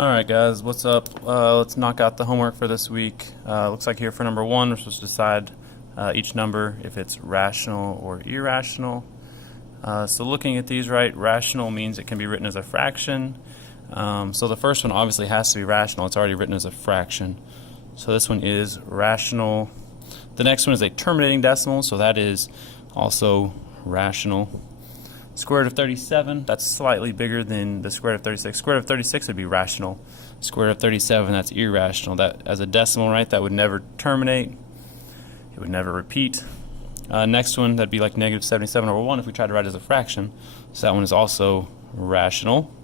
Alright guys, what's up? Let's knock out the homework for this week. Looks like here for number 1 we're supposed to decide each number if it's rational or irrational. So looking at these, right, rational means it can be written as a fraction. So the first one obviously has to be rational. It's already written as a fraction. So this one is rational. The next one is a terminating decimal, so that is also rational. Square root of 37, that's slightly bigger than the square root of 36. Square root of 36 would be rational. Square root of 37, that's irrational. That, as a decimal, right, that would never terminate. It would never repeat. Next one, that'd be like negative 77 over 1 if we tried to write it as a fraction. So that one is also rational.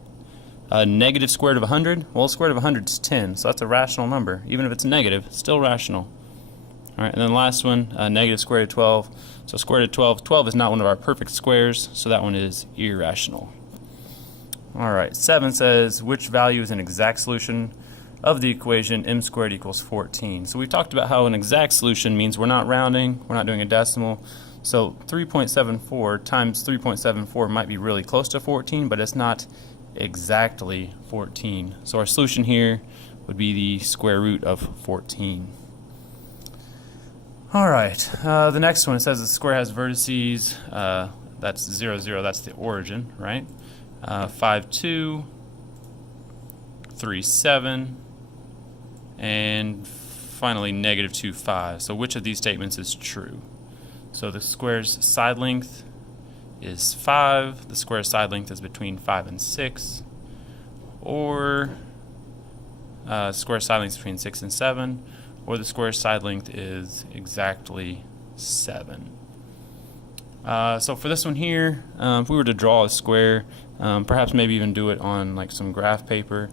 Negative square root of 100, well, square root of 100 is 10, so that's a rational number. Even if it's negative, still rational. Alright, and then the last one, negative square root of 12. So square root of 12, 12 is not one of our perfect squares, so that one is irrational. Alright, 7 says, which value is an exact solution of the equation m squared equals 14? So we've talked about how an exact solution means we're not rounding, we're not doing a decimal. So 3.74 times 3.74 might be really close to 14, but it's not exactly 14. So our solution here would be the square root of 14. Alright, the next one, it says the square has vertices, that's 0, 0, that's the origin, right? 5, 2, 3, 7, and finally negative 2, 5. So which of these statements is true? So the square's side length is 5, the square's side length is between 5 and 6, or square's side length is between 6 and 7, or the square's side length is exactly 7. So for this one here, if we were to draw a square, perhaps maybe even do it on like some graph paper.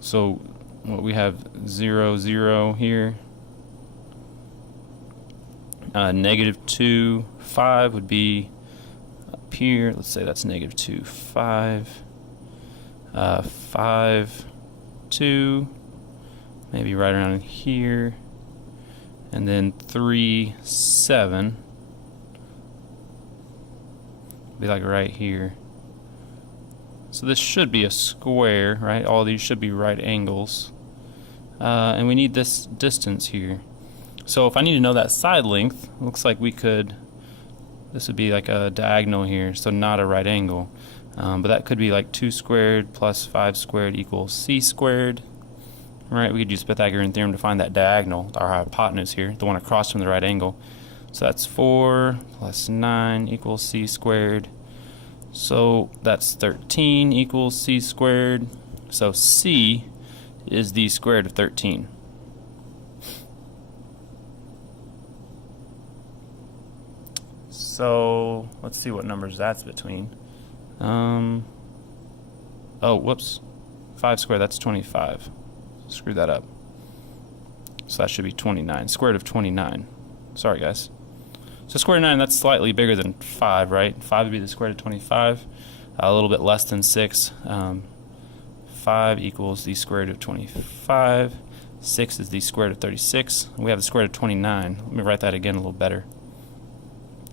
So what we have 0, 0 here. Negative 2, 5 would be up here. Let's say that's negative 2, 5. 5, 2. Maybe right around here, and then 3, 7, be like right here. So this should be a square, right? All these should be right angles, and we need this distance here. So if I need to know that side length, looks like we could, this would be like a diagonal here, so not a right angle, but that could be like 2 squared plus 5 squared equals c squared. Right, we could use Pythagorean theorem to find that diagonal, our hypotenuse here, the one across from the right angle. So that's 4 plus 9 equals c squared. So that's 13 equals c squared. So c is the square root of 13. So let's see what numbers that's between. Oh, whoops. 5 squared, that's 25. Screw that up. So that should be 29. Square root of 29. Sorry, guys. So square root of 9, that's slightly bigger than 5, right? 5 would be the square root of 25. A little bit less than 6. 5 equals the square root of 25. 6 is the square root of 36. We have the square root of 29. Let me write that again a little better.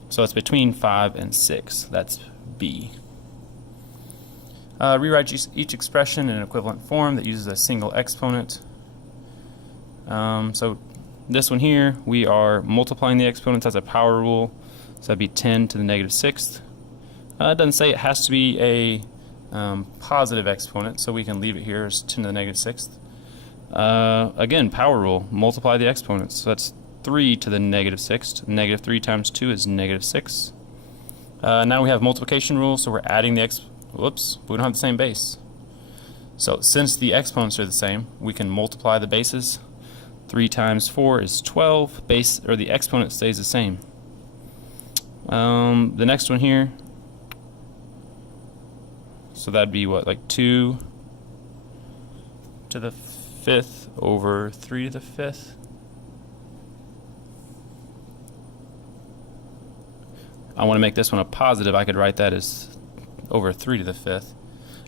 So it's between 5 and 6. That's B. Rewrite each expression in an equivalent form that uses a single exponent. So this one here, we are multiplying the exponents as a power rule. So that'd be 10 to the negative 6th. It doesn't say it has to be a positive exponent, so we can leave it here as 10 to the negative 6th. Again, power rule, multiply the exponents. So that's 3 to the negative 6th. Negative 3 times 2 is negative 6. Now we have multiplication rule, so we're adding the whoops, we don't have the same base. So since the exponents are the same, we can multiply the bases. 3 times 4 is 12. Base, or the exponent, stays the same. The next one here, so that'd be what, like 2 to the 5th over 3 to the 5th. I want to make this one a positive. I could write that as over 3 to the 5th.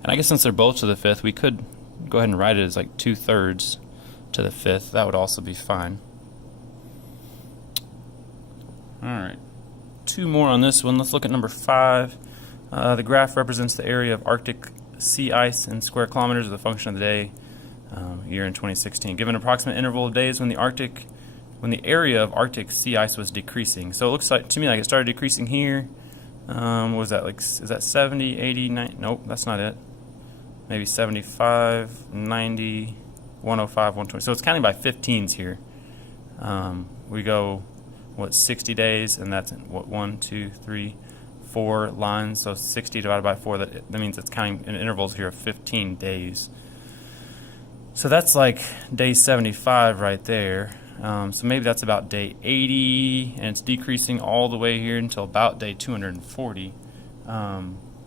And I guess since they're both to the 5th, we could go ahead and write it as like 2/3 to the 5th. That would also be fine. Alright, 2 more on this one. Let's look at number 5. The graph represents the area of Arctic sea ice in square kilometers as a function of the day, year in 2016. Given an approximate interval of days when the area of Arctic sea ice was decreasing. So it looks like to me like it started decreasing here. What was that, like, is that 70, 80, 90? Nope, that's not it. Maybe 75, 90, 105, 120. So it's counting by 15s here. We go, 60 days, and that's 1, 2, 3, 4 lines. So 60 divided by 4, that means it's counting in intervals here of 15 days. So that's like day 75 right there. So maybe that's about day 80, and it's decreasing all the way here until about day 240,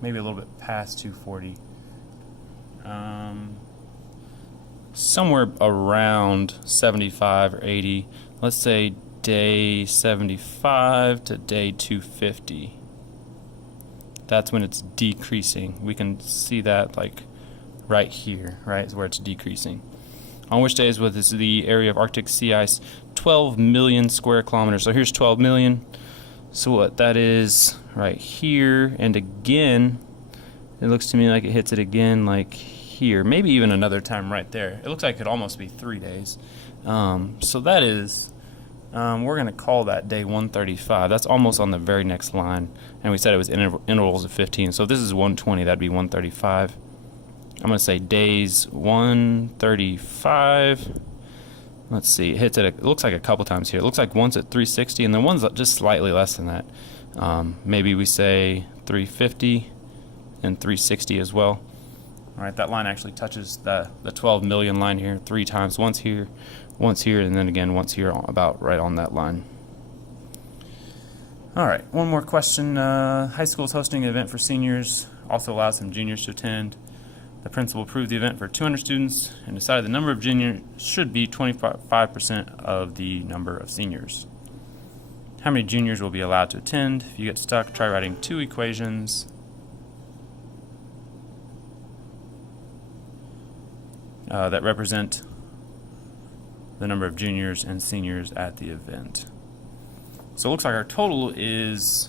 maybe a little bit past 240. Somewhere around 75 or 80. Let's say day 75 to day 250. That's when it's decreasing. We can see that like right here, right, is where it's decreasing. On which days was the area of Arctic sea ice 12 million square kilometers. So here's 12 million. So what that is right here, and again, it looks to me like it hits it again like here, maybe even another time right there. It looks like it could almost be 3 days. So that is, we're going to call that day 135. That's almost on the very next line, and we said it was intervals of 15. So if this is 120, that'd be 135. I'm going to say days 135. Let's see, it hits it looks like a couple times here. It looks like once at 360, and then one's just slightly less than that. Maybe we say 350 and 360 as well. All right, that line actually touches the 12 million line here 3 times. Once here, and then again once here, about right on that line. All right, one more question. High school is hosting an event for seniors, also allows some juniors to attend. The principal approved the event for 200 students and decided the number of juniors should be 25% of the number of seniors. How many juniors will be allowed to attend? If you get stuck, try writing 2 equations that represent the number of juniors and seniors at the event. So it looks like our total is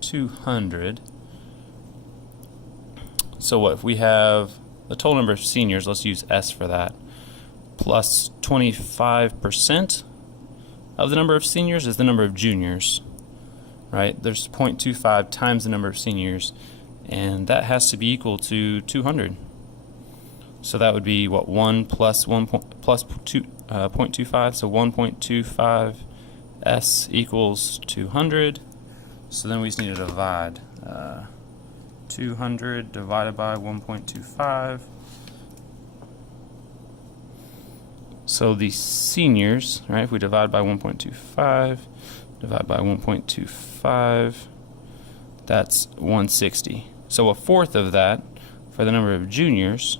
200. So what if we have the total number of seniors, let's use S for that, plus 25% of the number of seniors is the number of juniors, right? There's 0.25 times the number of seniors, and that has to be equal to 200. So that would be what, 1 plus 1 plus 0.25, so 1.25 S equals 200. So then we just need to divide 200 divided by 1.25. So the seniors, right, if we divide by 1.25, divide by 1.25, that's 160. So a fourth of that for the number of juniors,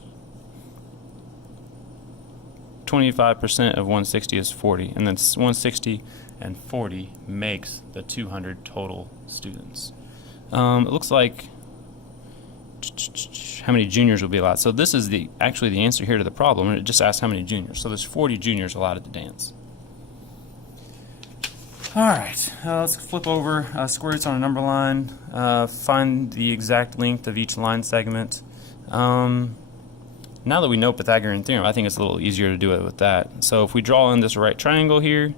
25% of 160 is 40, and then 160 and 40 makes the 200 total students. It looks like how many juniors will be allowed. So this is actually the answer here to the problem, and it just asks how many juniors. So there's 40 juniors allowed at the dance. All right, let's flip over square roots on a number line, find the exact length of each line segment. Now that we know Pythagorean theorem, I think it's a little easier to do it with that. So if we draw in this right triangle here,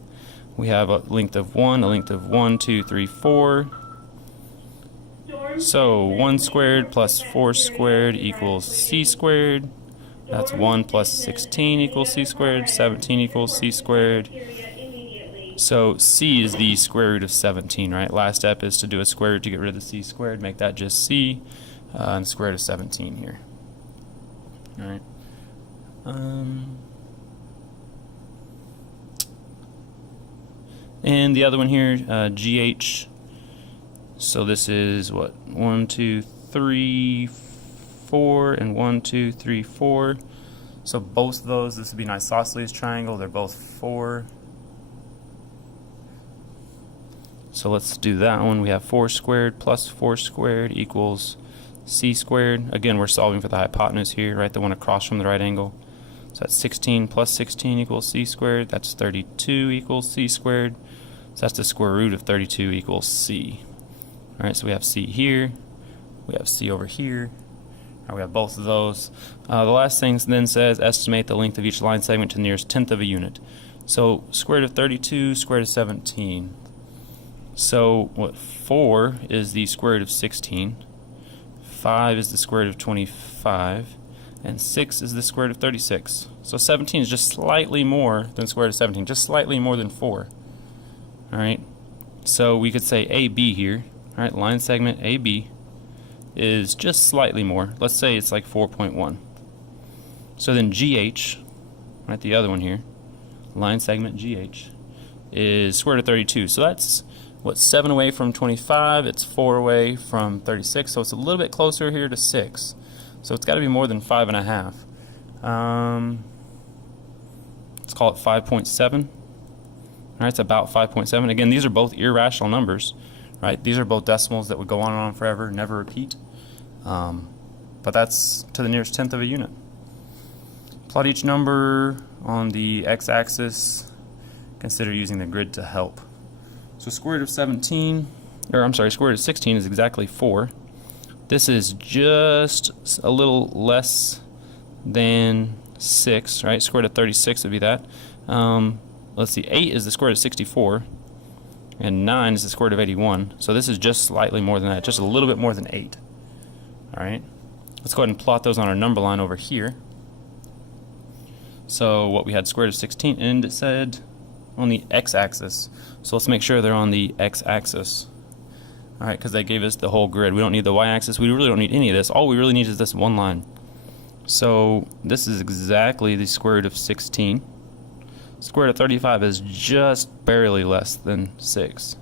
we have a length of 1, a length of 1, 2, 3, 4. So 1 squared plus 4 squared equals c squared. That's 1 plus 16 equals c squared. 17 equals c squared. So c is the square root of 17, right? Last step is to do a square root to get rid of the c squared. Make that just c, and square root of 17 here. All right. And the other one here, GH. So this is what, 1, 2, 3, 4, and 1, 2, 3, 4. So both of those, this would be an isosceles triangle. They're both 4. So let's do that one. We have 4 squared plus 4 squared equals c squared. Again, we're solving for the hypotenuse here, right? The one across from the right angle. So that's 16 plus 16 equals c squared. That's 32 equals c squared. So that's the square root of 32 equals c. All right, so we have c here. We have c over here. We have both of those. The last thing then says estimate the length of each line segment to the nearest tenth of a unit. So square root of 32, square root of 17. So what, 4 is the square root of 16, 5 is the square root of 25, and 6 is the square root of 36. So 17 is just slightly more than square root of 17, just slightly more than 4. Alright, so we could say AB here. Alright, line segment AB is just slightly more. Let's say it's like 4.1. So then GH, right, the other one here, line segment GH, is square root of 32. So that's, what, 7 away from 25, it's 4 away from 36, so it's a little bit closer here to 6. So it's got to be more than 5.5. Let's call it 5.7. Alright, it's about 5.7. Again, these are both irrational numbers, right? These are both decimals that would go on and on forever, never repeat. But that's to the nearest tenth of a unit. Plot each number on the x-axis. Consider using the grid to help. So square root of 17, or I'm sorry, square root of 16 is exactly 4. This is just a little less than 6, right? Square root of 36 would be that. Let's see, 8 is the square root of 64, and 9 is the square root of 81. So this is just slightly more than that, just a little bit more than 8. Alright, let's go ahead and plot those on our number line over here. So what we had, square root of 16, and it said on the x-axis. So let's make sure they're on the x-axis. Alright, because they gave us the whole grid. We don't need the y-axis. We really don't need any of this. All we really need is this one line. So this is exactly the square root of 16. Square root of 35 is just barely less than 6.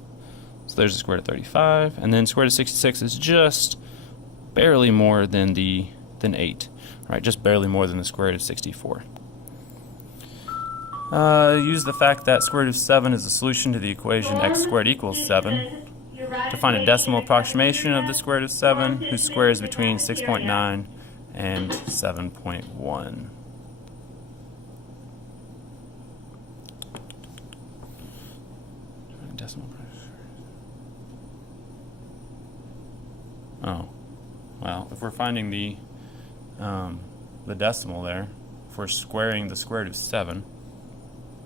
So there's the square root of 35. And then square root of 66 is just barely more than 8. Right, just barely more than the square root of 64. Use the fact that square root of 7 is a solution to the equation x squared equals 7 to find a decimal approximation of the square root of 7 whose square is between 6.9 and 7.1. Decimal. Oh, well, if we're finding the decimal there, if we're squaring the square root of 7,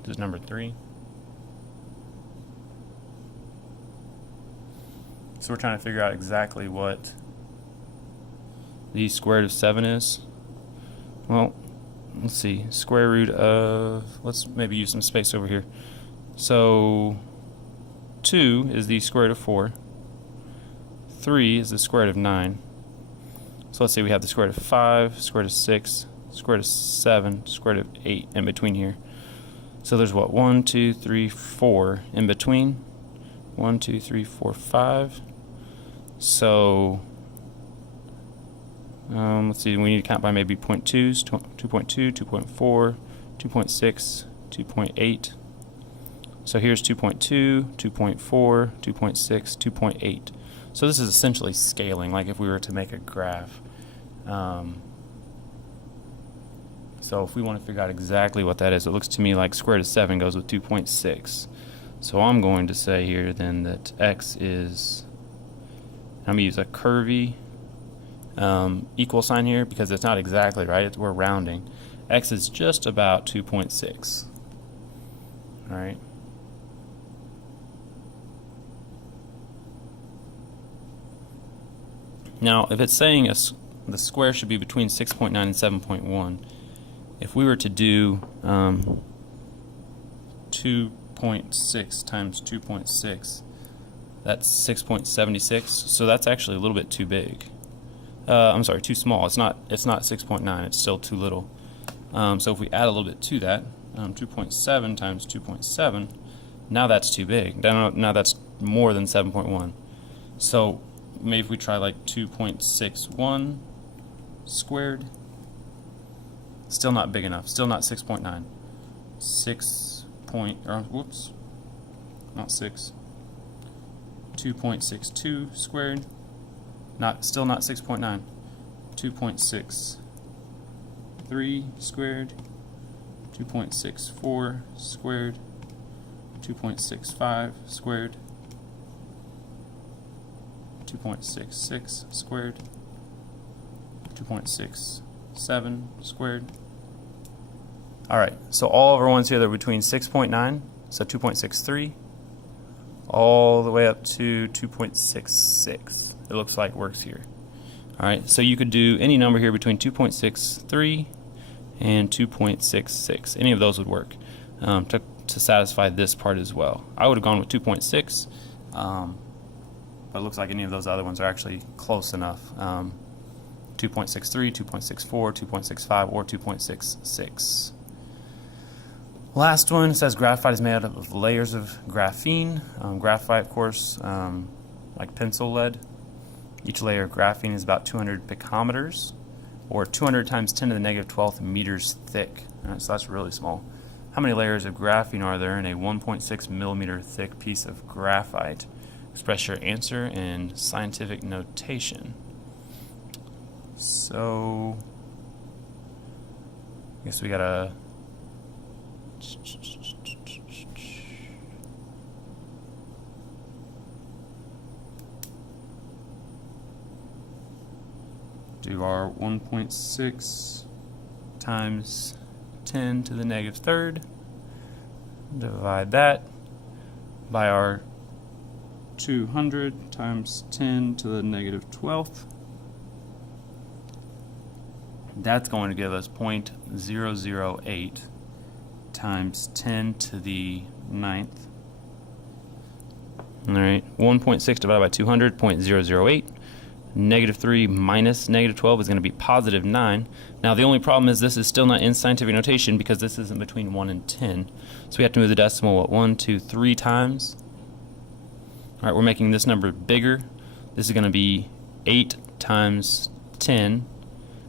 this is number 3. So we're trying to figure out exactly what the square root of 7 is. Well, let's see, square root of, let's maybe use some space over here. So 2 is the square root of 4. 3 is the square root of 9. So let's say we have the square root of 5, square root of 6, square root of 7, square root of 8 in between here. So there's what, 1, 2, 3, 4 in between. 1, 2, 3, 4, 5. So let's see, we need to count by maybe 0.2s, 2.2, 2.4, 2.6, 2.8. So here's 2.2, 2.4, 2.6, 2.8. So this is essentially scaling, like if we were to make a graph. So if we want to figure out exactly what that is, it looks to me like square root of 7 goes with 2.6. So I'm going to say here then that x is, I'm going to use a curvy equal sign here because it's not exactly right, we're rounding. X is just about 2.6. Alright. Now, if it's saying the square should be between 6.9 and 7.1, if we were to do 2.6 times 2.6, that's 6.76. So that's actually a little bit too big. I'm sorry, too small. It's not 6.9. It's still too little. So if we add a little bit to that, 2.7 times 2.7, now that's too big. Now that's more than 7.1. So maybe if we try like 2.61 squared, still not big enough. Still not 6.9. 2.6 2.62 squared, still not 6.9. 2.63 squared, 2.64 squared, 2.65 squared, 2.66 squared, 2.67 squared. Alright, so all of our ones here that are between 6.9, so 2.63, all the way up to 2.66. It looks like works here. Alright, so you could do any number here between 2.63 and 2.66. Any of those would work to satisfy this part as well. I would have gone with 2.6, but it looks like any of those other ones are actually close enough. 2.63, 2.64, 2.65, or 2.66. Last one, it says graphite is made out of layers of graphene. Graphite, of course, like pencil lead. Each layer of graphene is about 200 picometers, or 200 times 10 to the negative 12th meters thick. Right, so that's really small. How many layers of graphene are there in a 1.6 millimeter thick piece of graphite? Express your answer in scientific notation. So, I guess we gotta do our 1.6 times 10 to the negative third, divide that by our 200 times 10 to the negative 12th. That's going to give us 0.008 times 10 to the 9th. Alright, 1.6 divided by 200, 0.008. Negative 3 minus negative 12 is going to be positive 9. Now the only problem is this is still not in scientific notation because this isn't between 1 and 10. So we have to move the decimal, what, 1, 2, 3 times. Alright, we're making this number bigger. This is going to be 8 times 10.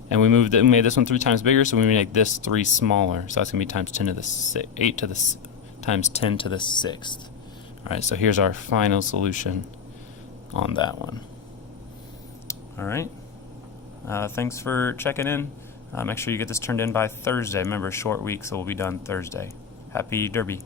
And we made this one 3 times bigger, so we make this 3 smaller. So that's going to be times 10 to the 8 to the times 10 to the 6th. Alright, so here's our final solution on that one. Alright, thanks for checking in. Make sure you get this turned in by Thursday. Remember, short week, so we'll be done Thursday. Happy Derby.